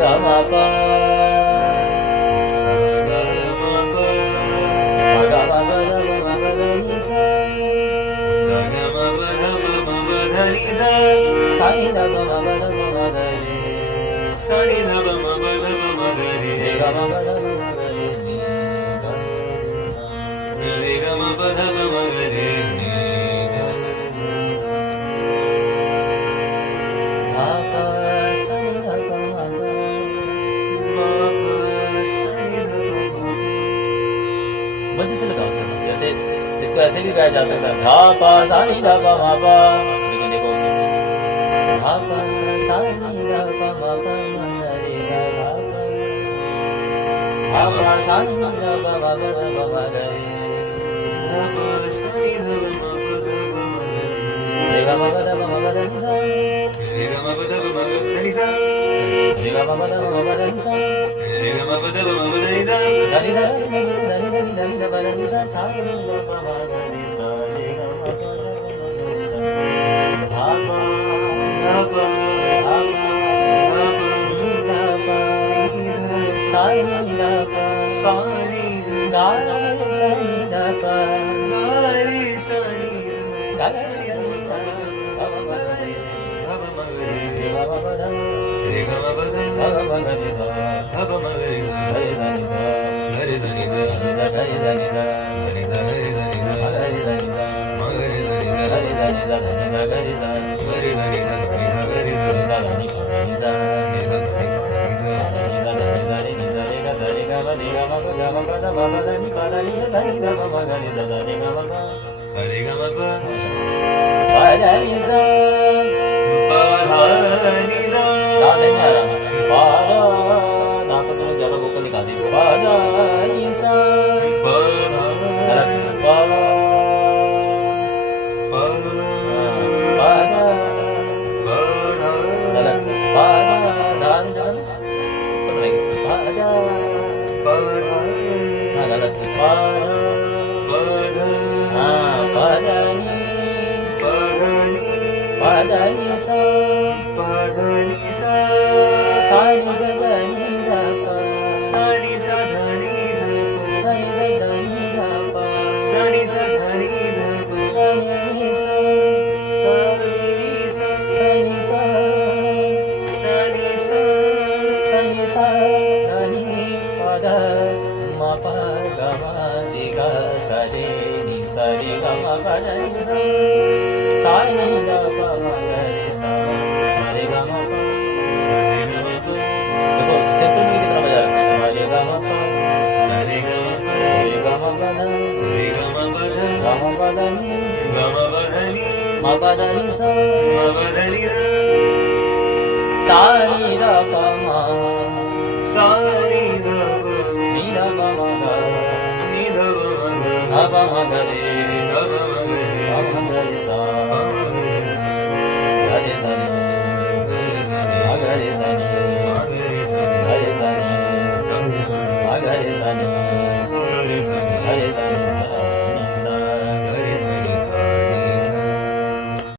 ga ma pa sa ga ma pa ga ma pa da ma pa da ni sa sa ga ma pa da ma pa da ni sa sa ni da pa ma pa da ma pa da re sa ni da pa ma pa da ma da re ga ma pa da ma pa da ni ga sa re ga ma pa da ma ga re ni ga ma pa sa ni da pa ma pa ma pa sa ni da pa ma मध्य से लगाओ थोड़ा जैसे इसको ऐसे भी गाया जा सकता है धा पा सा नी धा पा मा पा लेकिन देखो धा पा सा नी धा पा मा पा मा रे गा धा पा सा नी धा पा मा पा धा पा मा रे धा pa sa ni da pa ma pa da pa ma ga रे गा मा पा धा पा मा पा धा नि सा re ga ma pa da ma ga da ni sa रे गा मा पा धा पा मा पा धा नि सा re ga ma pa da ma pa da ni sa धा नि धा नि धा नि धा नि धा नि धा नि धा पा धा नि सा सा नी धा पा मा गा रे सा रे गा मा पा धा पा मा धा पा धा pa धा पा धा pa सा नी धा पा sa ni गा रे सा नी धा पा da re sa ni गा रे सा नी धा पा मा गा रे धा pa ma ga re रे गा मा पा धा re ga ma pa da मा गा मा गा रे सा धा pa ma ga re गा रे धा नि सा ga re da ni da नि धा गा रे धा नि धा ga re da re da ni मा da गा रे धा नि धा ma ga re da ni da गा रे धा नि धा धा नि धा गा रे धा ga re da ni da ni da ga re da नि धा धा नि पा नि सा ni da da ni pa ni sa नि धा धा नि धा रे नि धा रे गा धा रे गा मा रे गा मा पा गा मा पा धा मा पा धा नि पा धा नि धा धा नि धा पा मा गा रे धा धा रे गा मा पा sa re ga ma pa पा धा नि सा pa dha ni da धा से नहीं आ रहा पा धा धा तो तुम ज्यादा वोकल निकाल दी पा धा नि सा pa dha गलत पा pa पा धा pa dha गलत पा धा धा धा तो नहीं पा धा pa dha हाँ गलत पा धा pa dha हाँ पा धा नि pa dha ni पा धा नि सा pa dha ni sa सा नि सा धा नि धा पा sa ni sa dha ni dha pa सा नि सा धा नि धा पा sa ni sa dha ni dha pa सा नि सा sa ni sa सा नि सा sa ni sa सा नि सा धा नि पा धा मा पा गा मा रे गा सा रे नि सा रे गा मा पा धा नि सा सा नि धा पा मा गा रे सा मा रे गा मा पा sa re ga ma pa देखो सिंपल में कितना बजा रहा है सा रे गा मा पा sa re ga ma pa रे गा मा पा धा re ga ma pa dha गा मा पा धा नि ga ma pa dha ni मा पा धा नि सा ma pa dha ni da सा नि धा पा मा sa ni dha pa नि धा पा मा गा ni dha pa ma ga धा पा मा गा रे dha pa ma ga re गा मा गा रे सा pa ma ga re गा रे सा रे ga re da ni गा गा रे सा